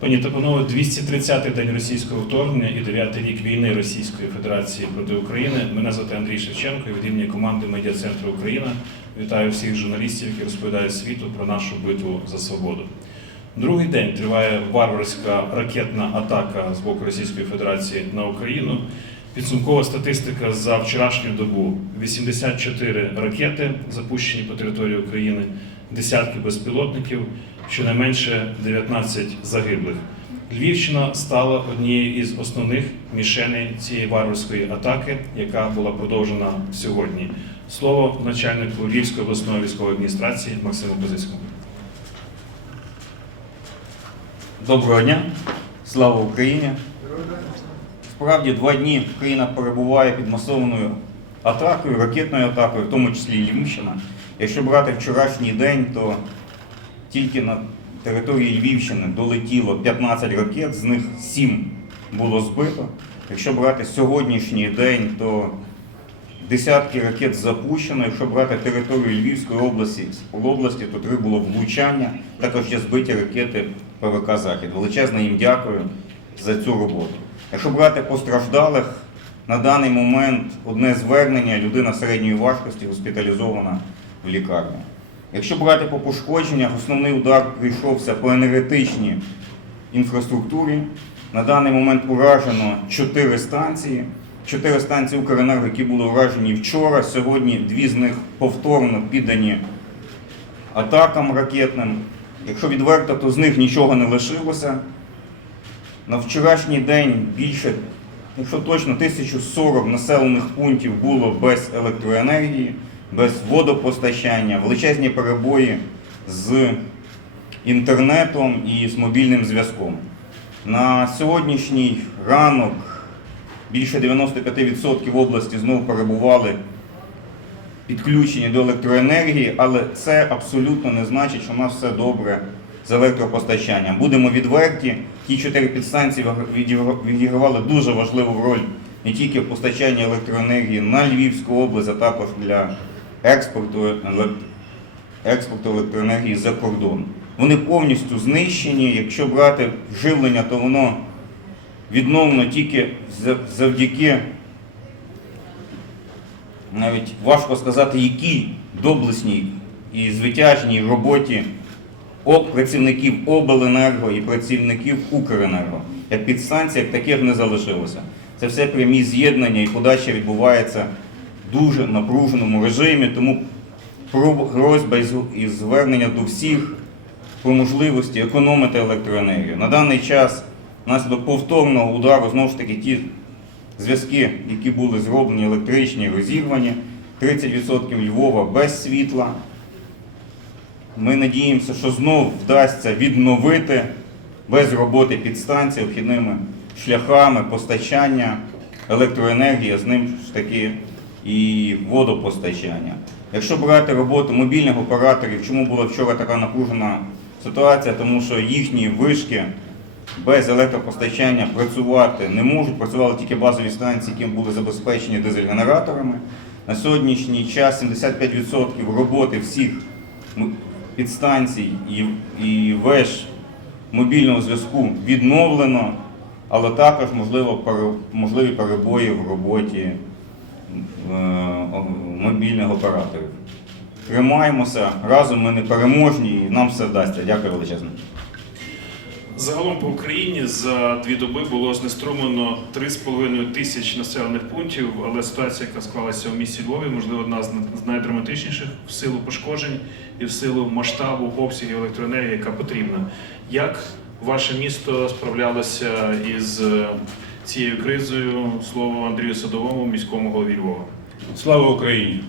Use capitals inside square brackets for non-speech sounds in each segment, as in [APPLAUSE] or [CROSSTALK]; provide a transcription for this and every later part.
Пані та панове, 230-й день російського вторгнення і 9-й рік війни Російської Федерації проти України. Мене звати Андрій Шевченко і від імені команди Медіа Центру Україна вітаю всіх журналістів, які розповідають світу про нашу битву за свободу. Другий день триває варварська ракетна атака з боку Російської Федерації на Україну. Підсумкова статистика за вчорашню добу: 84 ракети запущені по території України, десятки безпілотників, щонайменше 19 загиблих. Львівщина стала однією із основних мішеней цієї варварської атаки, яка була продовжена сьогодні. Слово начальнику Львівської обласної військової адміністрації Максиму Козицькому. Доброго дня, слава Україні! Справді два дні Україна перебуває під масованою атакою, ракетною атакою, в тому числі і Львівщина. Якщо брати вчорашній день, то тільки на території Львівщини долетіло 15 ракет, з них 7 було збито. Якщо брати сьогоднішній день, то десятки ракет запущено. Якщо брати територію Львівської області, області то три було влучання. Також є збиті ракети ПВК Захід. Величезне їм дякую за цю роботу. Якщо брати постраждалих, на даний момент одне звернення, людина середньої важкості госпіталізована в лікарню. Якщо брати по пошкодженнях, основний удар прийшовся по енергетичній інфраструктурі. На даний момент уражено 4 станції. 4 станції Укренерго, які були уражені вчора. Сьогодні дві з них повторно піддані атакам ракетним. Якщо відверто, то з них нічого не лишилося. На вчорашній день більше, якщо точно, 1040 населених пунктів було без електроенергії, без водопостачання, величезні перебої з інтернетом і з мобільним зв'язком. На сьогоднішній ранок більше 95% області знову перебували підключені до електроенергії, але це абсолютно не значить, що у нас все добре з електропостачанням. Будемо відверті, ті чотири підстанції відігра- відігравали дуже важливу роль не тільки в постачанні електроенергії на Львівську область, а також для експорту, експорту електроенергії за кордон. Вони повністю знищені. Якщо брати живлення, то воно відновлено тільки завдяки навіть важко сказати, якій доблесній і звитяжній роботі працівників обленерго і працівників Укренерго. Як підстанцій, як таких не залишилося. Це все прямі з'єднання і подача відбувається дуже напруженому режимі, тому просьба і звернення до всіх про можливості економити електроенергію. На даний час внаслідок повторного удару знову ж таки ті зв'язки, які були зроблені електричні, розірвані. 30% Львова без світла. Ми надіємося, що знов вдасться відновити без роботи підстанції обхідними шляхами постачання електроенергії, з ним ж таки і водопостачання. Якщо брати роботу мобільних операторів, чому була вчора така напружена ситуація? Тому що їхні вишки без електропостачання працювати не можуть. Працювали тільки базові станції, які були забезпечені дизель-генераторами. На сьогоднішній час 75% роботи всіх підстанцій і, веж мобільного зв'язку відновлено, але також можливо, можливі перебої в роботі мобільних операторів. Тримаємося, разом ми не переможні і нам все вдасться. Дякую величезно. Загалом по Україні за дві доби було знеструмлено 3,5 тисяч населених пунктів, але ситуація, яка склалася у місті Львові, можливо, одна з найдраматичніших в силу пошкоджень і в силу масштабу обсягів електроенергії, яка потрібна. Як ваше місто справлялося із е, цією кризою? Слово Андрію Садовому, міському голові Львова. Слава Україні!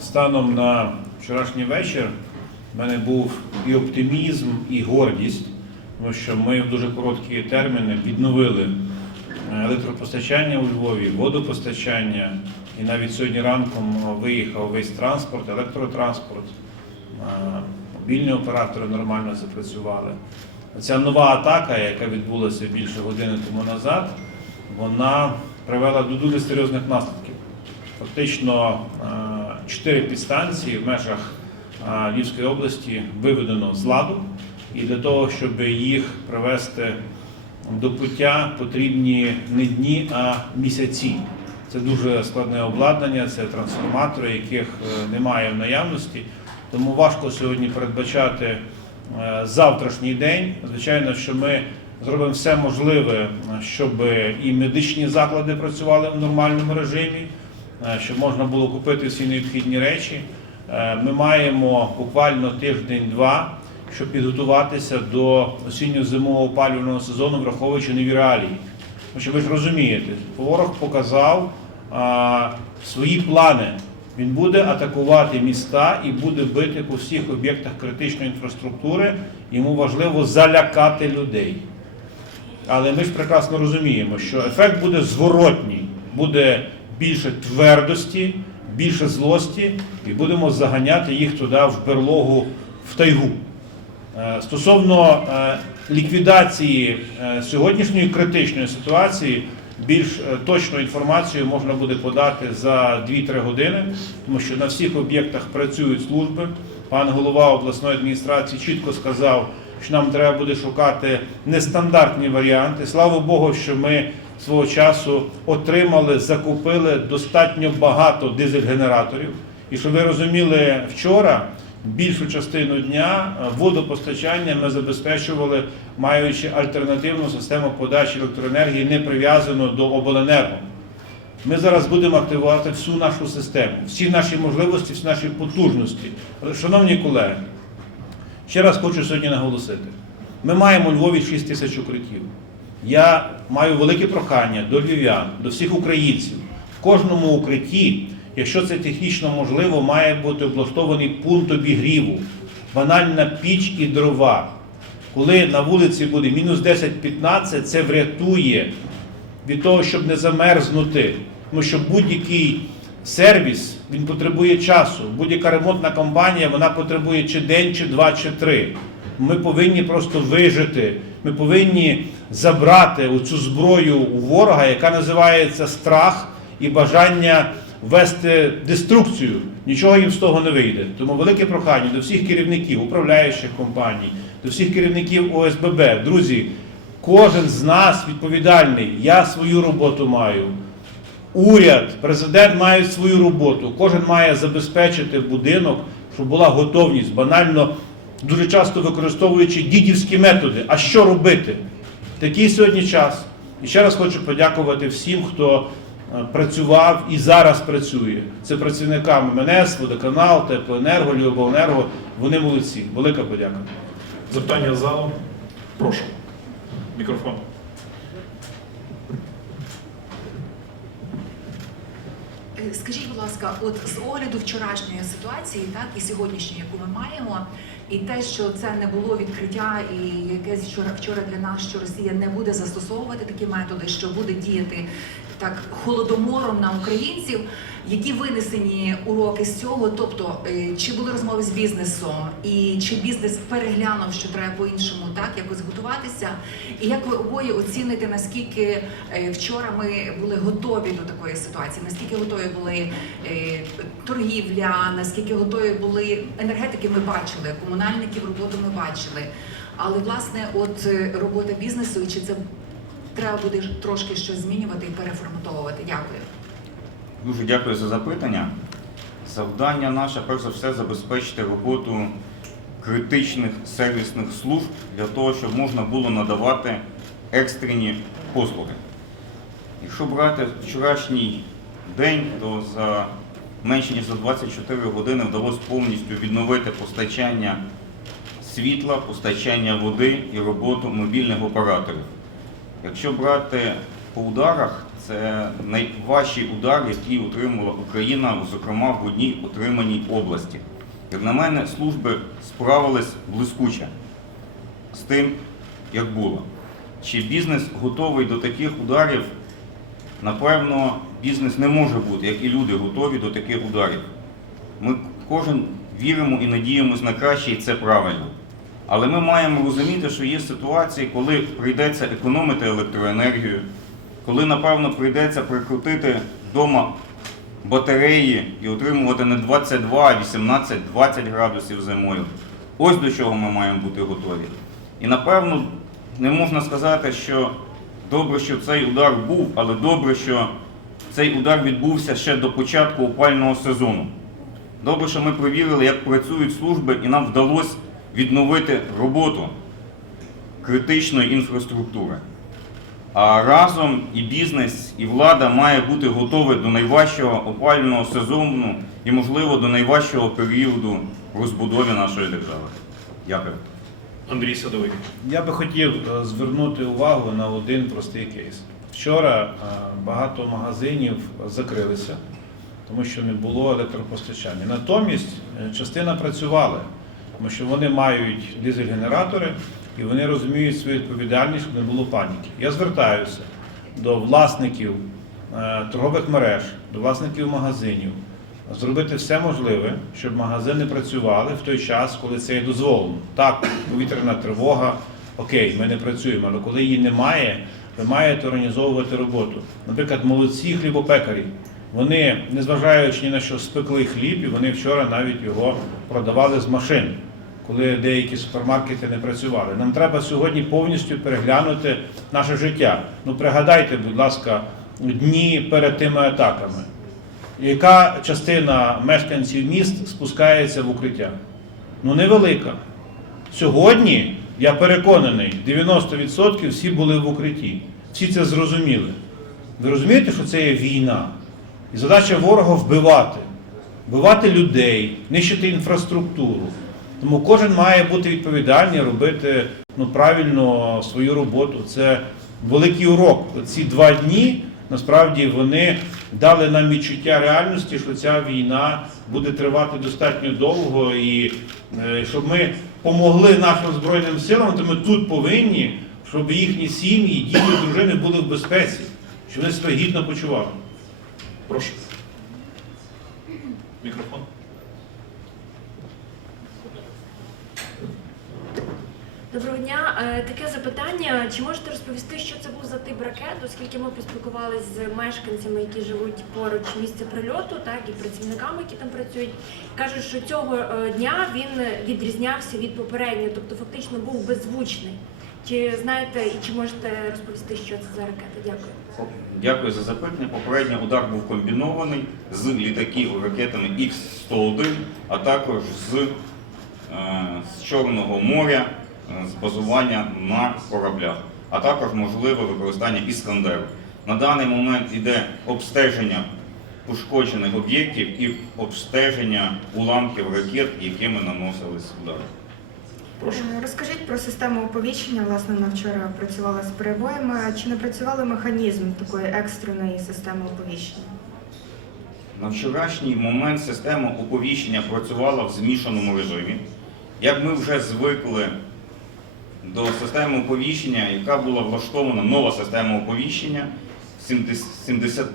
Станом на вчорашній вечір в мене був і оптимізм, і гордість, тому що ми в дуже короткі терміни відновили е, електропостачання у Львові, водопостачання, і навіть сьогодні ранком виїхав весь транспорт, електротранспорт, е, мобільні оператори нормально запрацювали. Ця нова атака, яка відбулася більше години тому назад, вона привела до дуже серйозних наслідків. Фактично е, чотири підстанції в межах е, Львівської області виведено з ладу. і для того, щоб їх привести до пуття, потрібні не дні, а місяці. Це дуже складне обладнання, це трансформатори, яких е, немає в наявності. Тому важко сьогодні передбачати завтрашній день. Звичайно, що ми зробимо все можливе, щоб і медичні заклади працювали в нормальному режимі, е, щоб можна було купити всі необхідні речі. Е, Ми маємо буквально тиждень-два, щоб підготуватися до осінньо-зимового опалювального сезону, враховуючи нові реалії. Тому що ви ж розумієте, ворог показав а, свої плани. Він буде атакувати міста і буде бити по всіх об'єктах критичної інфраструктури. Йому важливо залякати людей. Але ми ж прекрасно розуміємо, що ефект буде зворотній, буде більше твердості, більше злості, і будемо заганяти їх туди в берлогу в тайгу. Е, Стосовно е, ліквідації е, сьогоднішньої критичної ситуації, більш точну інформацію можна буде подати за 2-3 години, тому що на всіх об'єктах працюють служби. Пан голова обласної адміністрації чітко сказав, що нам треба буде шукати нестандартні варіанти. Слава Богу, що ми свого часу отримали, закупили достатньо багато дизель-генераторів. І щоб ви розуміли, вчора більшу частину дня водопостачання ми забезпечували, маючи альтернативну систему подачі електроенергії, не прив'язану до обленерго. Ми зараз будемо активувати всю нашу систему, всі наші можливості, всі наші потужності. Але, Шановні колеги, ще раз хочу сьогодні наголосити: ми маємо у Львові 6 тисяч укриттів. Я маю велике прохання до львів'ян, до всіх українців. В кожному укритті, якщо це технічно можливо, має бути облаштований пункт обігріву, банальна піч і дрова. Коли на вулиці буде мінус 10-15, це врятує від того, щоб не замерзнути. Тому що будь-який сервіс він потребує часу. Будь-яка ремонтна компанія вона потребує чи день, чи два, чи три. Ми повинні просто вижити. Ми повинні забрати оцю зброю у ворога, яка називається страх і бажання вести деструкцію. Нічого їм з того не вийде. Тому велике прохання до всіх керівників управляючих компаній, до всіх керівників ОСББ. Друзі, кожен з нас відповідальний. Я свою роботу маю. Уряд, президент мають свою роботу. Кожен має забезпечити будинок, щоб була готовність, банально дуже часто використовуючи дідівські методи. А що робити? Такий сьогодні час. І ще раз хочу подякувати всім, хто е, працював і зараз працює. Це працівникам МНС, Водоканал, Теплоенерго, Львовобленерго. Вони молодці. Велика подяка. Запитання залу. Прошу. Мікрофон. Скажіть, будь ласка, от з огляду вчорашньої ситуації, так і сьогоднішньої, яку ми маємо, і те, що це не було відкриття, і якесь вчора вчора для нас, що Росія не буде застосовувати такі методи, що буде діяти так холодомором на українців. Які винесені уроки з цього? Тобто, е, чи були розмови з бізнесом, і чи бізнес переглянув, що треба по-іншому так якось готуватися? І як ви обоє оціните, наскільки е, вчора ми були готові до такої ситуації? Наскільки готові були е, торгівля, наскільки готові були енергетики? Ми бачили, комунальників роботу ми бачили. Але власне, от робота бізнесу, чи це треба буде трошки щось змінювати і переформатовувати? Дякую. Дуже дякую за запитання. Завдання наше, перш за все, забезпечити роботу критичних сервісних служб для того, щоб можна було надавати екстрені послуги. Якщо брати вчорашній день, то за менше ніж за 24 години вдалося повністю відновити постачання світла, постачання води і роботу мобільних операторів. Якщо брати по ударах, це найважчий удар, який отримала Україна, зокрема в одній отриманій області. Як на мене, служби справились блискуче з тим, як було. Чи бізнес готовий до таких ударів? Напевно, бізнес не може бути, як і люди готові до таких ударів. Ми кожен віримо і надіємось на краще, і це правильно. Але ми маємо розуміти, що є ситуації, коли прийдеться економити електроенергію, коли, напевно, прийдеться прикрутити вдома батареї і отримувати не 22, а 18, 20 градусів зимою. Ось до чого ми маємо бути готові. І напевно не можна сказати, що добре, що цей удар був, але добре, що цей удар відбувся ще до початку опального сезону. Добре, що ми провірили, як працюють служби, і нам вдалося відновити роботу критичної інфраструктури. А разом і бізнес, і влада має бути готові до найважчого опалювального сезону і, можливо, до найважчого періоду в розбудові нашої держави. Дякую. Андрій Садовий. Я би хотів е, звернути увагу на один простий кейс. Вчора е, багато магазинів закрилися, тому що не було електропостачання. Натомість е, частина працювала, тому що вони мають дизель-генератори і вони розуміють свою відповідальність, щоб не було паніки. Я звертаюся до власників е, торгових мереж, до власників магазинів. Зробити все можливе, щоб магазини працювали в той час, коли це є дозволено. Так, повітряна тривога, окей, ми не працюємо, але коли її немає, ви маєте організовувати роботу. Наприклад, молодці хлібопекарі. Вони, незважаючи ні на що, спекли хліб, і вони вчора навіть його продавали з машин, коли деякі супермаркети не працювали. Нам треба сьогодні повністю переглянути наше життя. Ну пригадайте, будь ласка, дні перед тими атаками. Яка частина мешканців міст спускається в укриття? Ну, невелика. Сьогодні, я переконаний, 90% всі були в укритті. Всі це зрозуміли. Ви розумієте, що це є війна? І задача ворога вбивати, вбивати людей, нищити інфраструктуру. Тому кожен має бути відповідальний, робити ну, правильно свою роботу. Це великий урок. Ці два дні насправді вони дали нам відчуття реальності, що ця війна буде тривати достатньо довго, і е, щоб ми помогли нашим збройним силам, то ми тут повинні, щоб їхні сім'ї, діти, дружини були в безпеці, щоб вони себе гідно почували. Прошу. Мікрофон. Доброго дня. Е, Таке запитання. Чи можете розповісти, що це був за тип ракет, оскільки ми поспілкувалися з мешканцями, які живуть поруч місця прильоту, так і працівниками, які там працюють, кажуть, що цього е, дня він відрізнявся від попереднього, тобто фактично був беззвучний. Чи знаєте і чи можете розповісти, що це за ракета? Дякую. Дякую за запитання. Попередній удар був комбінований з літаків ракетами Х-101, а також з, е, з Чорного моря, е, з базування на кораблях, а також можливе використання іскандеру. На даний момент йде обстеження пошкоджених об'єктів і обстеження уламків ракет, якими наносились удари. Прошу. Е, Розкажіть про систему оповіщення. Власне, вона вчора працювала з перебоями. Чи не працював механізм такої екстреної системи оповіщення? На вчорашній момент система оповіщення працювала в змішаному режимі. Як ми вже звикли до системи оповіщення, яка була влаштована нова система оповіщення в 70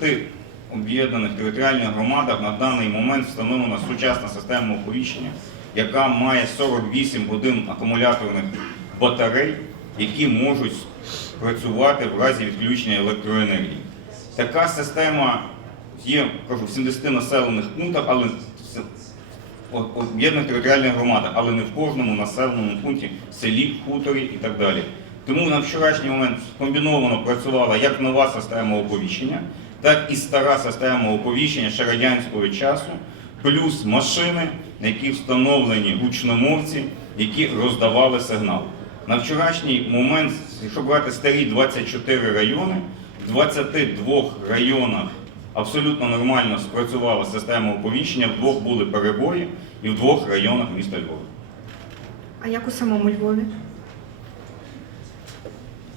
об'єднаних територіальних громадах на даний момент встановлена сучасна система оповіщення, яка має 48 годин акумуляторних батарей, які можуть працювати в разі відключення електроенергії. Така система є кажу, в 70 населених пунктах, але об'єднаних територіальних громадах, але не в кожному населеному пункті, селі, хуторі і так далі. Тому на вчорашній момент комбіновано працювала як нова система оповіщення, так і стара система оповіщення ще радянського часу, плюс машини, на які встановлені гучномовці, які роздавали сигнал. На вчорашній момент, якщо брати старі 24 райони, в 22 районах абсолютно нормально спрацювала система оповіщення, в двох були перебої і в двох районах міста Львова. А як у самому Львові?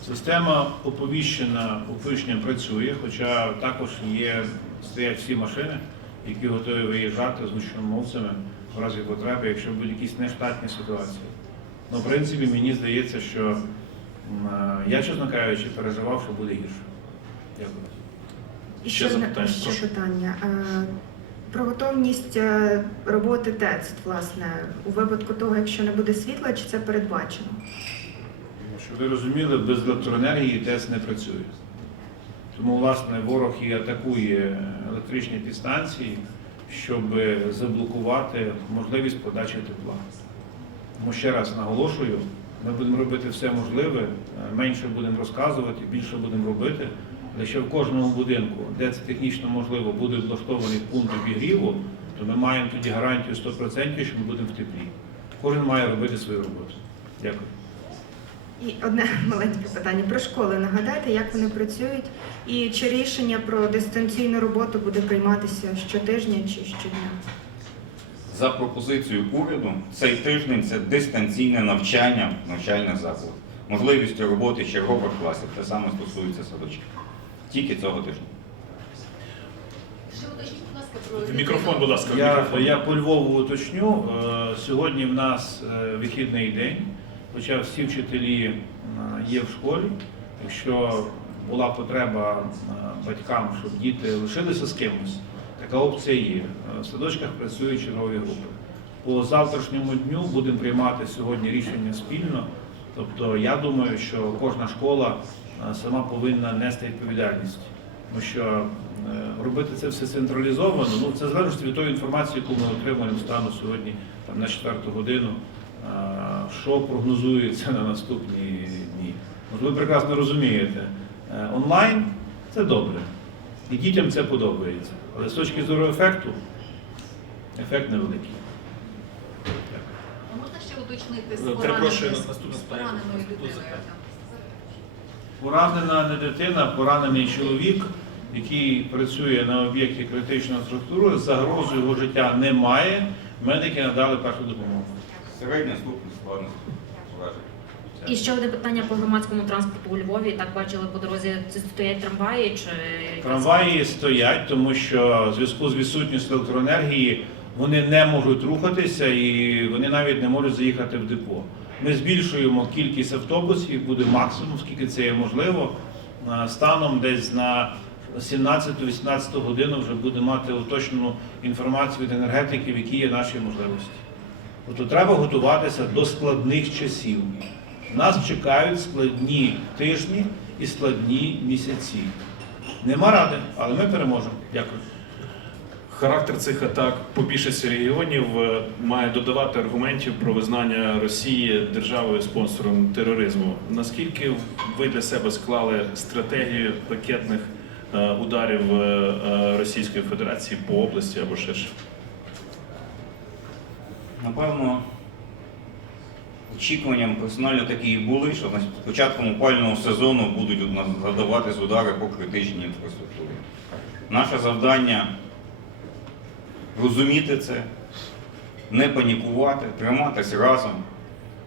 Система оповіщена оповіщення працює, хоча також є стоять всі машини, які готові виїжджати з гучномовцями в разі потреби, якщо будуть якісь нештатні ситуації. Ну, в принципі, мені здається, що я, чесно кажучи, переживав, що буде гірше. Дякую. І Ще ще, запитання, ще питання. Е, Про готовність е, роботи ТЕЦ, власне, у випадку того, якщо не буде світла, чи це передбачено? Щоб ви розуміли, без електроенергії ТЕС не працює. Тому, власне, ворог і атакує електричні підстанції, щоб заблокувати можливість подачі тепла. Тому ще раз наголошую, Ми будемо робити все можливе, е, менше будемо розказувати, більше будемо робити. Але що в кожному будинку, де це технічно можливо, буде облаштований пункт обігріву, то ми маємо тоді гарантію 100%, що ми будемо в теплі. Кожен має робити свою роботу. Дякую. І одне [LAUGHS] маленьке питання про школи. Нагадайте, як вони працюють, і чи рішення про дистанційну роботу буде прийматися щотижня чи щодня? За пропозицією уряду, цей тиждень це дистанційне навчання в навчальних закладах. Можливістю роботи чергових класів. Те саме стосується садочків. Тільки цього тижня. Мікрофон, будь ласка, Я, мікрофон. я по Львову уточню. Е, Сьогодні в нас е, вихідний день, хоча всі вчителі е, є в школі. Якщо була потреба е, батькам, щоб діти лишилися з кимось, така опція є. Е, В садочках працюють чергові групи. По завтрашньому дню будемо приймати сьогодні рішення спільно. Тобто я думаю, що кожна школа сама повинна нести відповідальність. Тому що робити це все централізовано, ну це залежить від тої інформації, яку ми отримуємо стану сьогодні там, на четверту годину, що прогнозується на наступні дні. От ви прекрасно розумієте, е, онлайн це добре. І дітям це подобається. Але з точки зору ефекту, ефект невеликий. А можна ще уточнити з Е, пораненою- з там? Поранена не дитина, поранений чоловік, який працює на об'єкті критичної структури, загрози його життя немає. Медики надали першу допомогу. Середня ступінь складності вражень. І ще одне питання по громадському транспорту у Львові. Так бачили по дорозі, це стоять трамваї чи Трамваї стоять, тому що в зв'язку з відсутністю електроенергії вони не можуть рухатися і вони навіть не можуть заїхати в депо. Ми збільшуємо кількість автобусів, буде максимум, скільки це є можливо. Станом десь на 17-18 годину вже буде мати уточнену інформацію від енергетиків, які є наші можливості. Тобто треба готуватися до складних часів. Нас чекають складні тижні і складні місяці. Нема ради, але ми переможемо. Дякую. Характер цих атак по більшості регіонів е, має додавати аргументів про визнання Росії державою спонсором тероризму. Наскільки ви для себе склали стратегію ракетних е, ударів е, Російської Федерації по області або ширше? Напевно, очікуванням персонально такі і були, що на початком опального сезону будуть у нас задаватись удари по критичній інфраструктурі. Наше завдання розуміти це, не панікувати, триматись разом.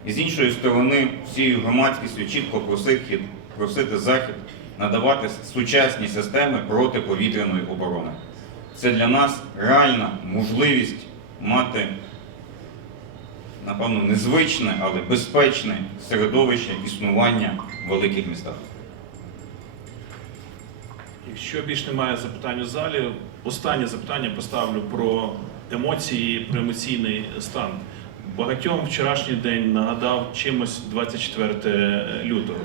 І з іншої сторони, всією громадськістю чітко просити, просити Захід надавати сучасні системи протиповітряної оборони. Це для нас реальна можливість мати напевно, незвичне, але безпечне середовище існування в великих містах. Якщо більш немає запитань у залі, останнє запитання поставлю про емоції, про емоційний стан. Багатьом вчорашній день нагадав чимось 24 лютого.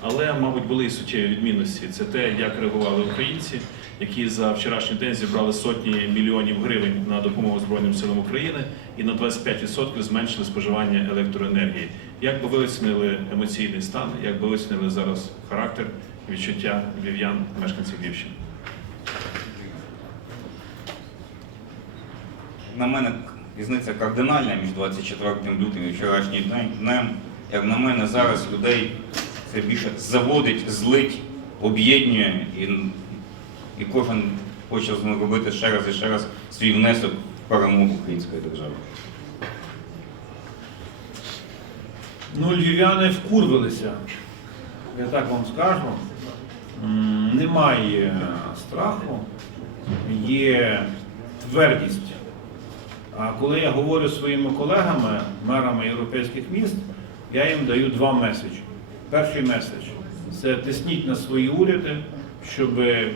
Але, мабуть, були і суттєві відмінності. Це те, як реагували українці, які за вчорашній день зібрали сотні мільйонів гривень на допомогу Збройним силам України і на 25% зменшили споживання електроенергії. Як би ви емоційний стан, як би оцінили зараз характер, відчуття львів'ян, мешканців Львівщини? На мене різниця кардинальна між 24 лютим і вчорашнім днем. Як на мене, зараз людей це більше заводить, злить, об'єднує і, і кожен хоче зробити ще раз і ще раз свій внесок в перемогу української держави. Ну, львів'яни вкурвилися. Я так вам скажу. Немає страху, є твердість. А коли я говорю своїми колегами, мерами європейських міст, я їм даю два меседжі. Перший меседж це тисніть на свої уряди, щоб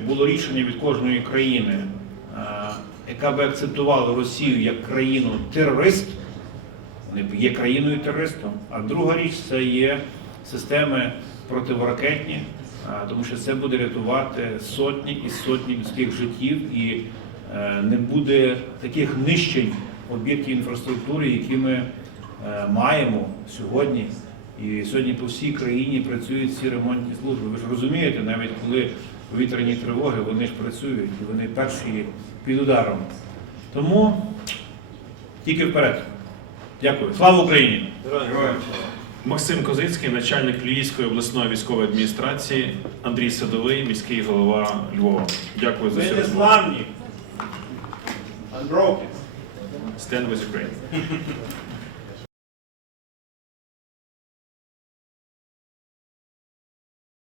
було рішення від кожної країни, е, яка би акцептувала Росію як країну терорист, вони є країною терористом. А друга річ це є системи противоракетні, тому що це буде рятувати сотні і сотні людських життів і е, не буде таких нищень об'єктів інфраструктури, які ми е, маємо сьогодні І сьогодні по всій країні працюють ці ремонтні служби. Ви ж розумієте, навіть коли повітряні тривоги, вони ж працюють, і вони перші під ударом. Тому тільки вперед. Дякую. Слава Україні! Максим Козицький, начальник Львівської обласної військової адміністрації, Андрій Садовий, міський голова Львова. Дякую за Ми цю не розмову. славні. Unbroken. Stand with Ukraine.